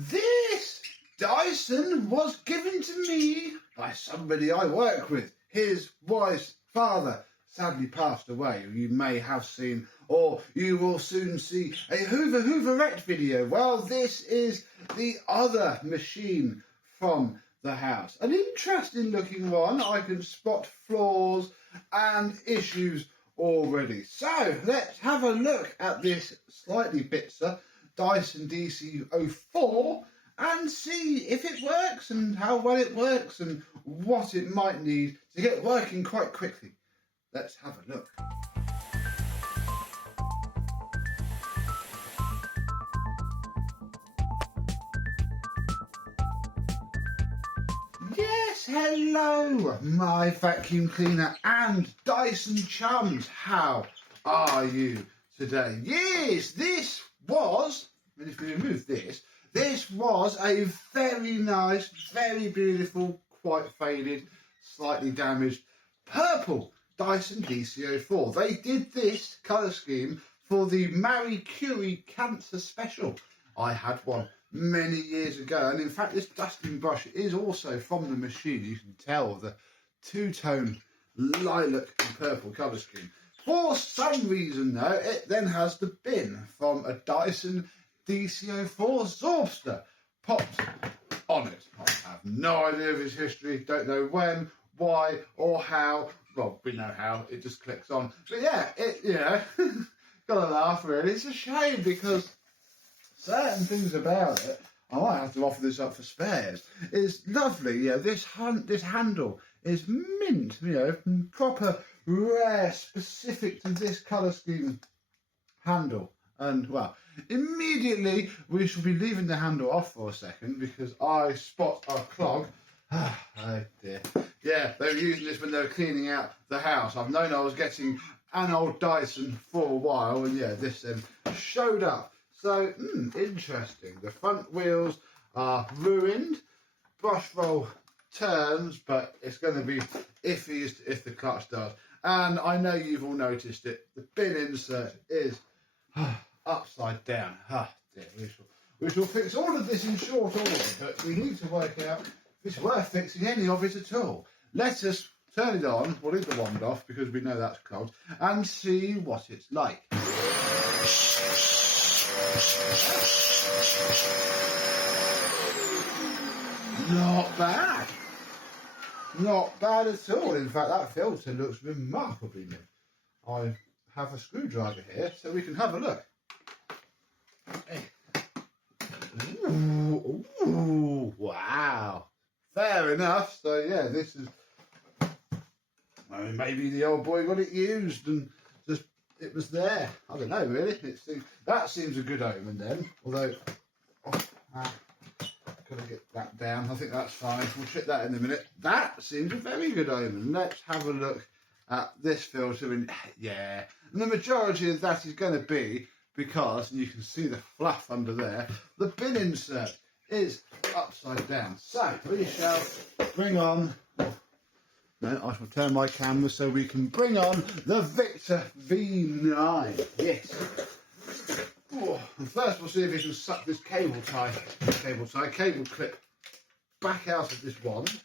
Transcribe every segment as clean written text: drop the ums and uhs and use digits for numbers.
This Dyson was given to me by somebody I work with. His wife's father sadly passed away. You may have seen, or you will soon see, a Hooverette video. Well, this is the other machine from the house. An interesting looking one. I can spot flaws and issues already. So let's have a look at this slightly Bitsa Dyson DC04 and see if it works and how well it works and what it might need to get working quite quickly. Let's have a look. Yes, hello, my vacuum cleaner and Dyson chums. How are you today? Yes, this was, and if we remove this, this was a very nice, very beautiful, quite faded, slightly damaged purple Dyson DC04. They did this colour scheme for the Marie Curie Cancer Special. I had one many years ago, and in fact this dusting brush is also from the machine. You can tell the two-tone lilac and purple colour scheme. For some reason though, it then has the bin from a Dyson DC04 Zorbster popped on it. I have no idea of its history, don't know when, why or how. Well, we know how, it just clicks on. But yeah, gotta laugh really. It's a shame because certain things about it, I might have to offer this up for spares. It's lovely, yeah. This handle is mint, proper rare, specific to this colour scheme handle. And well, immediately we shall be leaving the handle off for a second because I spot a clog. Oh dear. Yeah, they were using this when they were cleaning out the house. I've known I was getting an old Dyson for a while, and yeah, this showed up. So, interesting. The front wheels are ruined. Brush roll turns, but it's going to be iffy if the clutch does. And I know you've all noticed it. The bin insert is upside down. Dear. We shall fix all of this in short order, but we need to work out if it's worth fixing any of it at all. Let us turn it on. We'll leave the wand off because we know that's clogged, and see what it's like. Not bad. Not bad at all. In fact, that filter looks remarkably new. I have a screwdriver here so we can have a look. Ooh, wow. Fair enough. So yeah, this is, maybe the old boy got it used and just it was there. I don't know really. That seems a good omen then. Although, gotta get that down. I think that's fine. We'll check that in a minute. That seems a very good omen. Let's have a look at this filter. And yeah, and the majority of that is going to be because, and you can see the fluff under there, the bin insert is upside down. So we shall bring on, no, I shall turn my camera so we can bring on the Victor V9. Yes. And first we'll see if we can suck this cable clip back out of this wand.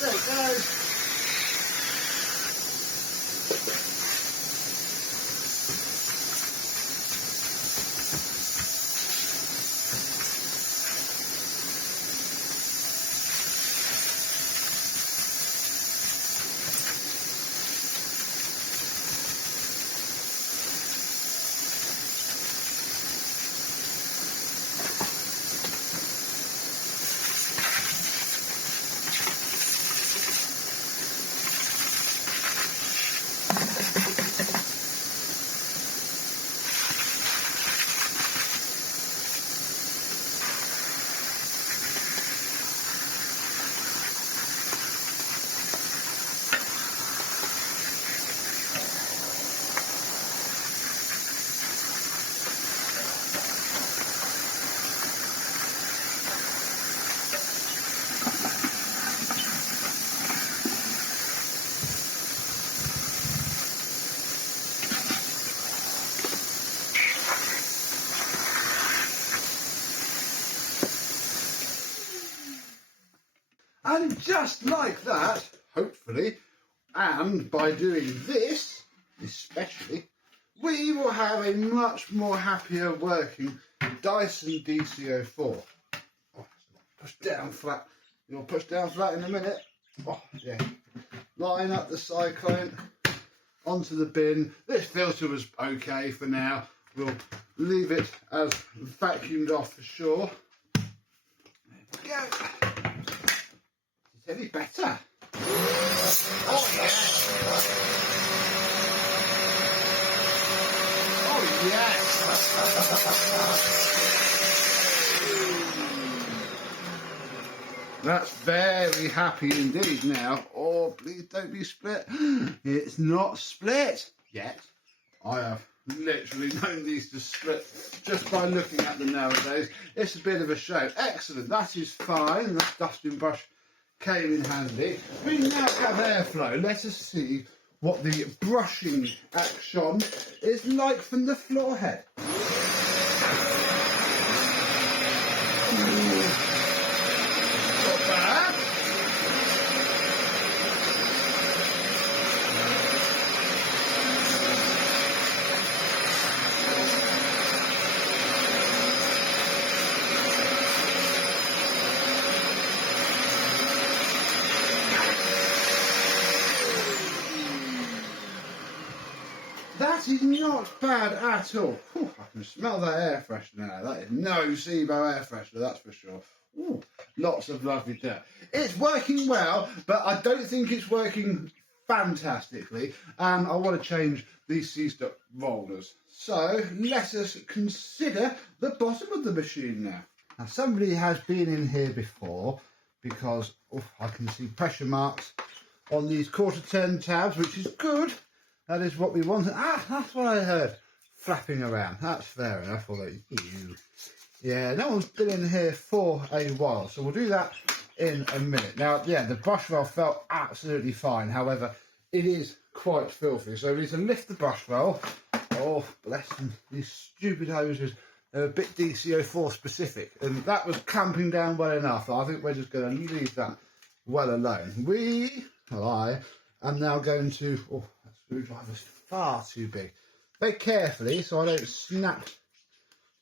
There it goes. And just like that, hopefully, and by doing this, especially, we will have a much more happier working Dyson DC04. Oh, push down flat. You'll push down flat in a minute. Oh, yeah. Line up the cyclone onto the bin. This filter was okay for now. We'll leave it as vacuumed off for sure. There we go. Is it any better? Oh yes! Oh yes! That's very happy indeed now. Oh, please don't be split. It's not split yet. I have literally known these to split just by looking at them nowadays. It's a bit of a show. Excellent, that is fine. That dusting brush came in handy. We now have airflow. Let us see what the brushing action is like from the floor head. Not bad. That is not bad at all. Whew, I can smell that air freshener now. That is no SIBO air freshener, that's for sure. Ooh, lots of lovely dirt. It's working well, but I don't think it's working fantastically. And I want to change these C-stop rollers. So let us consider the bottom of the machine now. Now somebody has been in here before because I can see pressure marks on these quarter turn tabs, which is good. That is what we want. Ah, that's what I heard flapping around. That's fair enough. Although, yeah, no one's been in here for a while, so we'll do that in a minute. Now, yeah, the brush roll felt absolutely fine. However, it is quite filthy, so we need to lift the brush roll. Oh, bless them, these stupid hoses. They're a bit DC04 specific, and that was clamping down well enough. I think we're just going to leave that well alone. I am now going to. Oh, that screwdriver's far too big. Very carefully, so I don't snap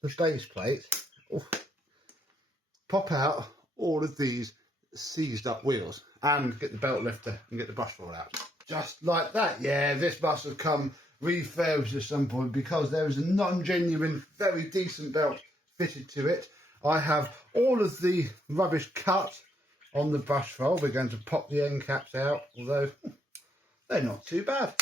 the base plate. Oh, pop out all of these seized up wheels and get the belt lifter and get the brush roll out. Just like that. Yeah, this must have come refurbished at some point because there is a non-genuine, very decent belt fitted to it. I have all of the rubbish cut on the brush roll. We're going to pop the end caps out, although they're not too bad.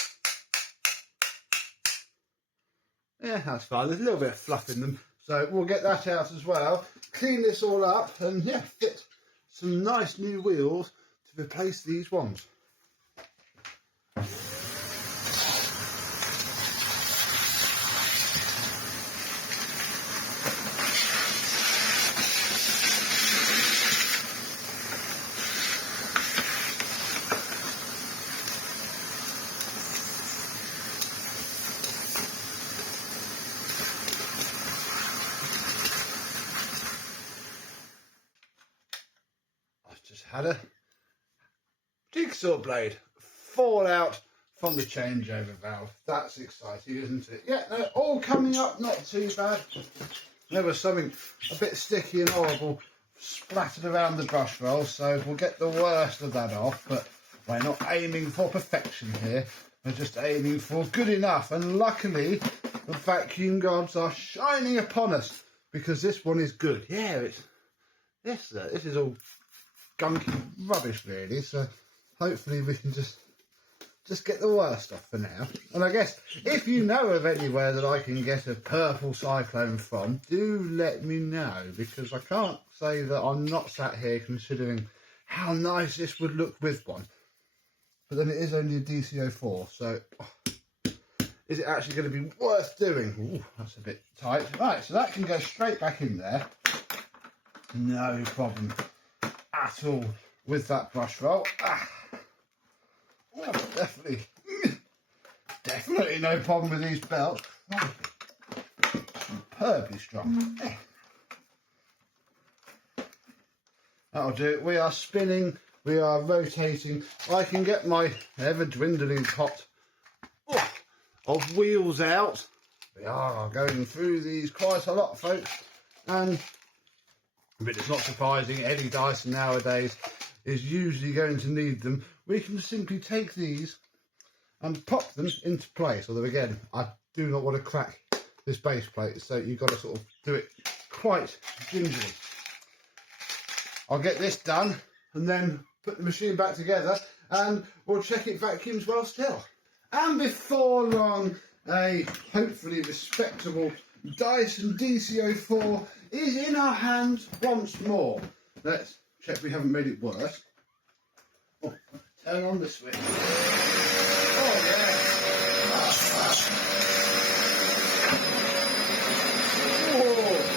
Yeah, that's fine. There's a little bit of fluff in them, so we'll get that out as well. Clean this all up and yeah, fit some nice new wheels to replace these ones. Had a jigsaw blade fall out from the changeover valve. That's exciting, isn't it? Yeah, they're all coming up, not too bad. There was something a bit sticky and horrible splattered around the brush roll, so we'll get the worst of that off, but we're not aiming for perfection here. We're just aiming for good enough, and luckily the vacuum gods are shining upon us because this one is good. Yeah, this is all gunky rubbish really, so hopefully we can just get the worst off for now. And I guess if you know of anywhere that I can get a purple cyclone from, do let me know, because I can't say that I'm not sat here considering how nice this would look with one. But then it is only a DC04, so is it actually going to be worth doing? Ooh, that's a bit tight. Right, so that can go straight back in there. No problem at all with that brush roll. Well, definitely no problem with these belts. Superbly strong. That'll do it. We are spinning we are rotating. I can get my ever-dwindling pot of wheels out. We are going through these quite a lot, folks, but it's not surprising. Any Dyson nowadays is usually going to need them. We can simply take these and pop them into place, although again, I do not want to crack this base plate, so you've got to sort of do it quite gingerly. I'll get this done and then put the machine back together and we'll check it vacuums well still. And before long, a hopefully respectable Dyson DC04 is in our hands once more. Let's check we haven't made it worse. Oh, turn on the switch. Oh yeah. Oh.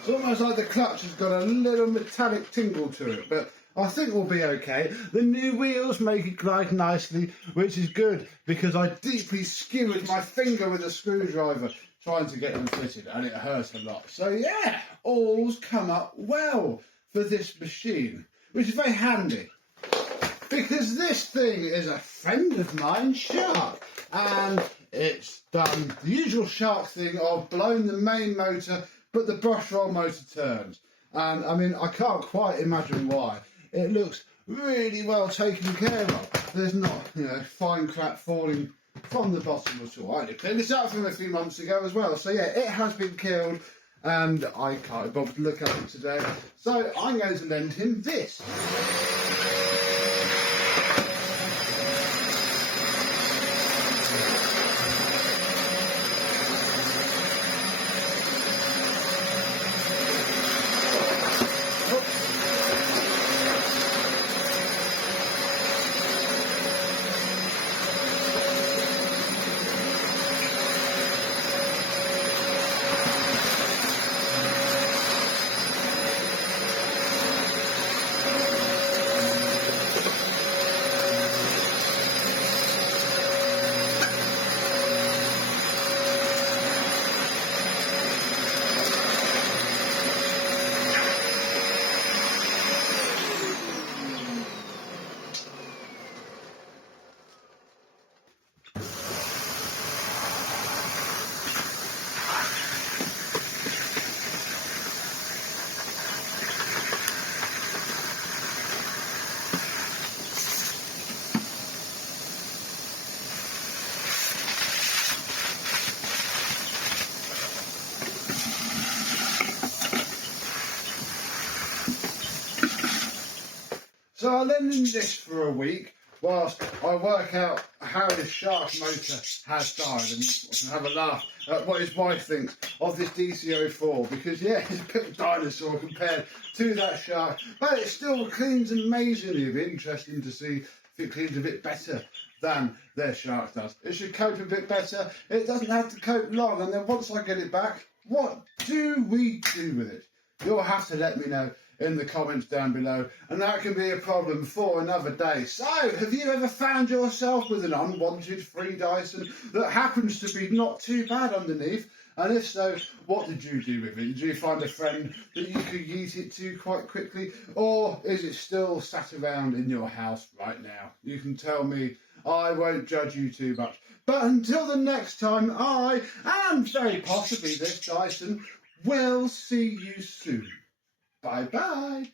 It's almost like the clutch has got a little metallic tingle to it, but I think we'll be okay. The new wheels make it glide nicely, which is good because I deeply skewered my finger with a screwdriver trying to get them fitted and it hurt a lot. So yeah, all's come up well for this machine, which is very handy because this thing is a friend of mine, Shark, and it's done the usual Shark thing of blowing the main motor, but the brush roll motor turns. And I mean, I can't quite imagine why. It looks really well taken care of. There's not, fine crap falling from the bottom at all. I had to clean this out from a few months ago as well. So yeah, it has been killed and I can't bother to look at it today. So I'm going to lend him this. So I'll lend him this for a week whilst I work out how this Shark motor has died and have a laugh at what his wife thinks of this DC04, because yeah, it's a bit of a dinosaur compared to that Shark, but it still cleans amazingly. It'll be interesting to see if it cleans a bit better than their Shark does. It should cope a bit better. It doesn't have to cope long, and then once I get it back, what do we do with it? You'll have to let me know in the comments down below, and that can be a problem for another day. So, have you ever found yourself with an unwanted free Dyson that happens to be not too bad underneath? And if so, what did you do with it? Did you find a friend that you could yeet it to quite quickly? Or is it still sat around in your house right now? You can tell me. I won't judge you too much. But until the next time, I, and very possibly this Dyson, will see you soon. Bye-bye.